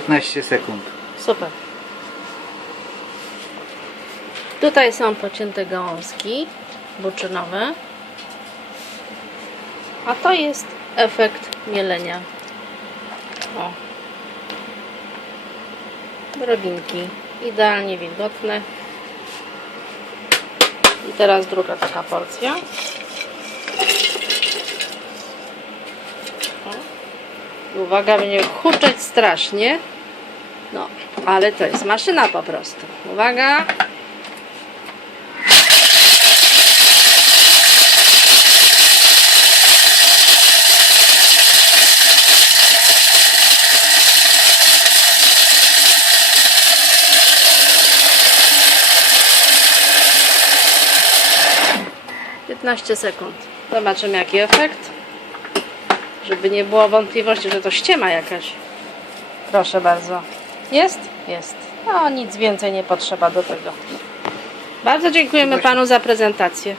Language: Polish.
15 sekund. Super. Tutaj są pocięte gałązki burczynowe. A to jest efekt mielenia. O. Drobinki idealnie wilgotne. I teraz druga taka porcja. O. I Uwaga, będzie huczeć strasznie. No, ale to jest maszyna po prostu. Uwaga. Piętnaście sekund. Zobaczymy jaki efekt. Żeby nie było wątpliwości, że to ściema jakaś. Proszę bardzo. Jest? Jest. No, nic więcej nie potrzeba do tego. Bardzo dziękujemy panu za prezentację.